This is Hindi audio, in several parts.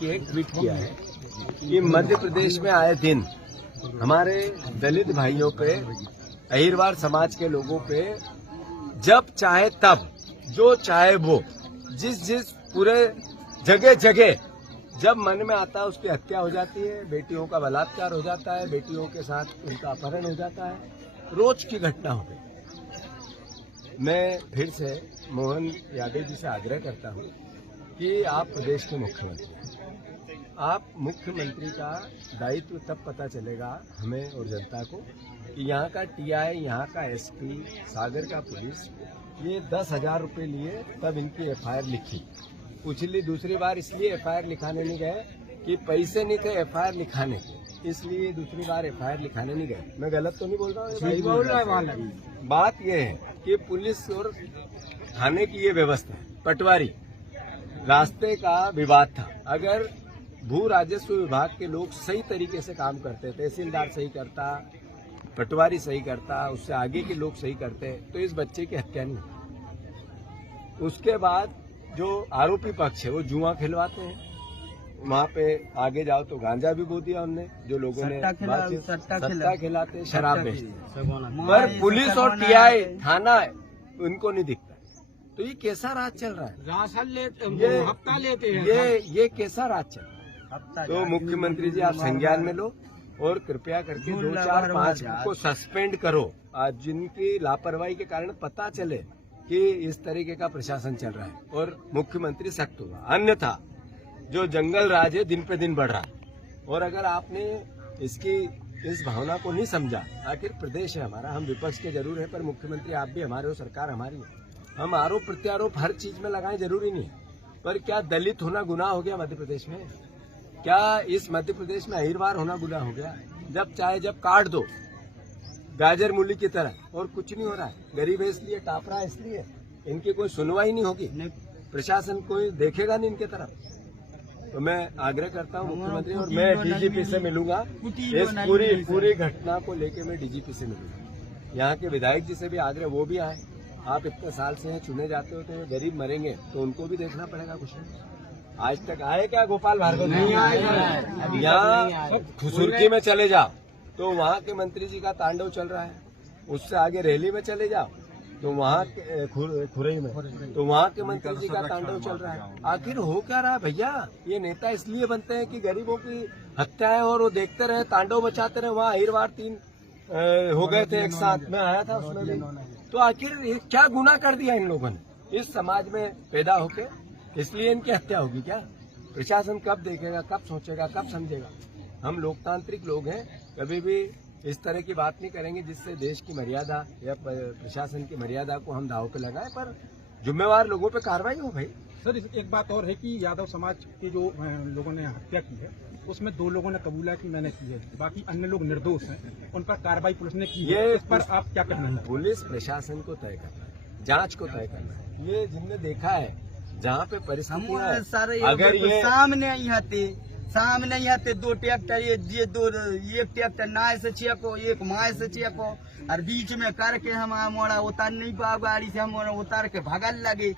की एक ट्वीट किया है कि मध्य प्रदेश में आए दिन हमारे दलित भाइयों पे, अहिरवार समाज के लोगों पे जब चाहे तब, जो चाहे वो, जिस पूरे जगह जगह जब मन में आता है उसकी हत्या हो जाती है, बेटियों का बलात्कार हो जाता है, बेटियों के साथ उनका अपहरण हो जाता है, रोज की घटना हो गई। मैं फिर से मोहन यादव जी से आग्रह करता हूं कि आप प्रदेश के मुख्यमंत्री हैं। आप मुख्यमंत्री का दायित्व तब पता चलेगा हमें और जनता को कि यहाँ का टीआई, यहाँ का एसपी, सागर का पुलिस ये 10,000 रुपये लिए तब इनकी एफआईआर लिखी। पिछली दूसरी बार इसलिए एफआईआर लिखाने नहीं गए कि पैसे नहीं थे एफआईआर लिखाने के, इसलिए दूसरी बार एफआईआर लिखाने नहीं गए। मैं गलत तो नहीं बोल रहा हूँ? बात यह है कि पुलिस और थाने की ये व्यवस्था है। पटवारी रास्ते का विवाद था, अगर भू राजस्व विभाग के लोग सही तरीके से काम करते, तहसीलदार सही करता, पटवारी सही करता, उससे आगे के लोग सही करते, तो इस बच्चे की हत्या नहीं होती। उसके बाद जो आरोपी पक्ष है वो जुआ खिलवाते हैं, वहाँ पे आगे जाओ तो गांजा भी बो दिया उनने, जो लोगों ने सट्टा खिलाते, शराब बेचते, पर पुलिस और टीआई थाना उनको नहीं दिखता। तो ये कैसा राज चल रहा है? हफ्ता लेते हैं, ये कैसा राज चल रहा है? तो मुख्यमंत्री जी आप संज्ञान में लो और कृपया करके 2, 4, 5 को सस्पेंड करो, आज जिनकी लापरवाही के कारण पता चले कि इस तरीके का प्रशासन चल रहा है और मुख्यमंत्री सख्त होगा। अन्यथा जो जंगल राज है दिन पे दिन बढ़ रहा है। और अगर आपने इस भावना को नहीं समझा, आखिर प्रदेश है हमारा, हम विपक्ष के जरूर है, पर मुख्यमंत्री आप भी हमारे हो, सरकार हमारी है। हम आरोप प्रत्यारोप हर चीज में लगाएं, जरूरी नहीं है, पर क्या दलित होना गुनाह हो गया मध्य प्रदेश में? क्या इस मध्य प्रदेश में अहिरवार होना गुनाह हो गया? जब चाहे जब काट दो गाजर मूली की तरह, और कुछ नहीं हो रहा है। गरीब है इसलिए, टाप रहा है इसलिए, इनकी कोई सुनवाई नहीं होगी, प्रशासन कोई देखेगा नहीं इनके तरफ। तो मैं आग्रह करता हूं मुख्यमंत्री, और मैं डीजीपी से मिलूंगा, इस पूरी घटना को लेकर मैं डीजीपी से मिलूंगा। यहाँ के विधायक जी से भी आग्रह, वो भी आए। आप इतने साल से हैं, चुने जाते हो, तो गरीब मरेंगे तो उनको भी देखना पड़ेगा कुछ नहीं। आज तक आए क्या गोपाल भार्गव? नहीं आए। यहाँ खुसुरकी में चले जाओ तो वहाँ के मंत्री जी का तांडव चल रहा है, उससे आगे रैली में चले जाओ तो वहाँ खुरई में तो वहाँ के मंत्री जी का तांडव चल रहा है। आखिर हो क्या रहा है भैया? ये नेता इसलिए बनते हैं कि गरीबों की हत्याएं और वो देखते रहे, तांडव मचाते रहे। वहाँ अहिरवार 3 हो गए थे एक साथ, मैं आया था उसमें भी। तो आखिर क्या गुनाह कर दिया इन लोगों ने इस समाज में पैदा होके? इसलिए इनकी हत्या होगी क्या? प्रशासन कब देखेगा, कब सोचेगा, कब समझेगा? हम लोकतांत्रिक लोग हैं, कभी भी इस तरह की बात नहीं करेंगे जिससे देश की मर्यादा या प्रशासन की मर्यादा को हम दांव पे लगाएं, पर जिम्मेवार लोगों पे कार्रवाई हो भाई। सर, एक बात और है कि यादव समाज के जो लोगों ने हत्या की है उसमें 2 लोगों ने कबूला कि मैंने की है, बाकी अन्य लोग निर्दोष हैं, उन पर कार्रवाई पुलिस ने की है। इस पर आप क्या कहना है? पुलिस प्रशासन को तय करना है, जांच को तय करना है। ये जिनने देखा है जहाँ पे परिस्थितियां, अगर ये सामने यहाँ 2 ट्रैक्टर, एक ट्रैक्टर नाय से चेको, एक माय से चेको, और बीच में करके हम मोड़ा उतार नहीं पाओ, गाड़ी से हम उतार के भागल लगे।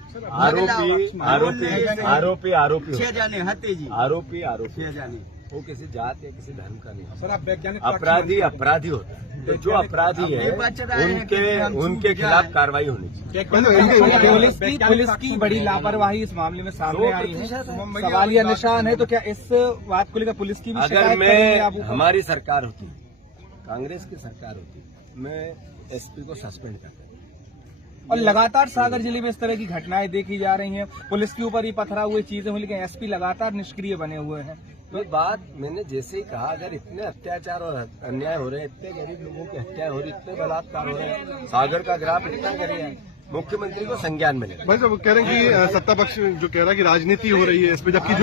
आरोपी 6 जाने हते जी, आरोपी 6 जाने, वो किसी जात या किसी धर्म का नहीं। सर, आप वैज्ञानिक अपराधी होता है, तो जो अपराधी है उनके खिलाफ कार्रवाई होनी चाहिए। पुलिस की बड़ी लापरवाही इस मामले में सामने आई है, सवालिया निशान है। तो क्या इस बात को लेकर पुलिस की भी अगर मैं हमारी सरकार होती, कांग्रेस की सरकार होती, मैं एसपी को सस्पेंड करता। और लगातार सागर जिले में इस तरह की घटनाएं देखी जा रही हैं, पुलिस के ऊपर ही पथरा हुए चीजें हुई, लेकिन एसपी लगातार निष्क्रिय बने हुए हैं। ये बात मैंने जैसे ही कहा, अगर इतने अत्याचार और अन्याय हो रहे हैं, इतने गरीब लोगों की हत्या हो रही, इतने बलात्कार हो रहे हैं, सागर का ग्राफ इतना कर रहा है, मुख्यमंत्री को संज्ञान में लेना। भाई साहब कह रहे हैं कि सत्ता पक्ष जो कह रहा है कि राजनीति हो रही है इस पे, जबकि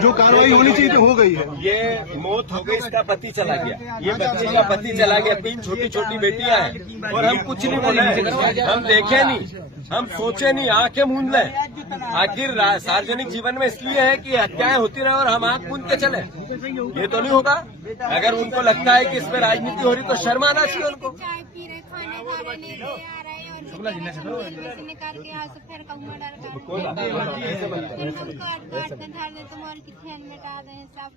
जो कार्रवाई होनी चाहिए तो हो गई है। ये मौत हो गई, इसका पति चला गया, ये बच्चे का पति चला गया, 3 छोटी छोटी बेटियां हैं, और हम कुछ नहीं बोले, हम देखे नहीं, हम सोचे नहीं, आंखें मूंद लें। आखिर सार्वजनिक जीवन में इसलिए है कि हत्याएं होती रहे और हम आंख मूंद के चले, ये तो नहीं होगा। अगर उनको लगता है कि इसमें राजनीति हो रही तो शर्म आना चाहिए उनको। से निकाल के यहाँ से फिर कहूँ डर फिर हम काट दे धार दे तुम्हारी की फैन मिटा दे सब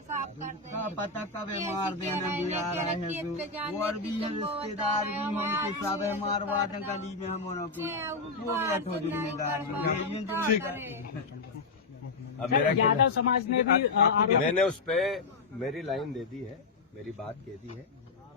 साफ कर दे का पता कब मार देना और भी रिश्तेदार भी उनके सब मारवा दें गली में हम वो जिम्मेदारी अब मेरा यादव समाज ने भी मैंने उस पे मेरी लाइन दे दी है, मेरी बात कह दी है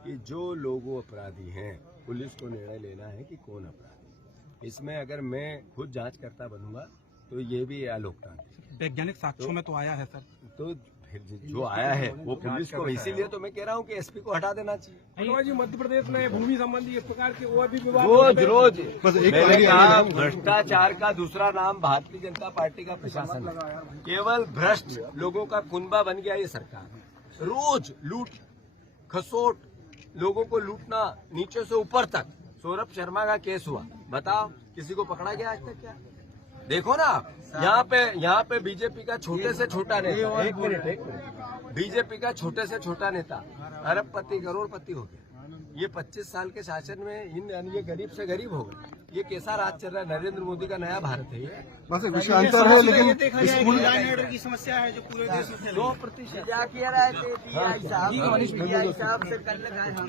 कि जो लोग अपराधी हैं पुलिस को निर्णय लेना है कि कौन अपराधी। इसमें अगर मैं खुद जांच करता बनूंगा तो ये भी अलोकतांत्रिक। वैज्ञानिक साक्ष्यों में तो आया है सर, तो फिर जो आया है वो पुलिस को, इसीलिए तो मैं कह रहा हूँ कि एसपी को हटा देना चाहिए। जी मध्य प्रदेश में भूमि संबंधी इस प्रकार के और भी विवाद रोज बस एक मैंने आगे कहा आगे भ्रष्टाचार का दूसरा नाम भारतीय जनता पार्टी का प्रशासन है। केवल भ्रष्ट लोगों का कुनबा बन गया ये सरकार। रोज लूट खसोट, लोगों को लूटना नीचे से ऊपर तक। सौरभ शर्मा का केस हुआ, बताओ किसी को पकड़ा गया आज तक? क्या देखो ना, यहाँ पे बीजेपी का छोटे से छोटा नेता, एक मिनट, बीजेपी का छोटे से छोटा नेता अरबपति करोड़पति हो गया। ये 25 साल के शासन में ये गरीब से गरीब हो गए। ये कैसा राज चल रहा है? नरेंद्र मोदी का नया भारत है ये। बस एक विषयांतर है, लेकिन स्कूल की समस्या है जो पूरे देश में 2% क्या कह रहे थे? DI साहब से कर लगाए हम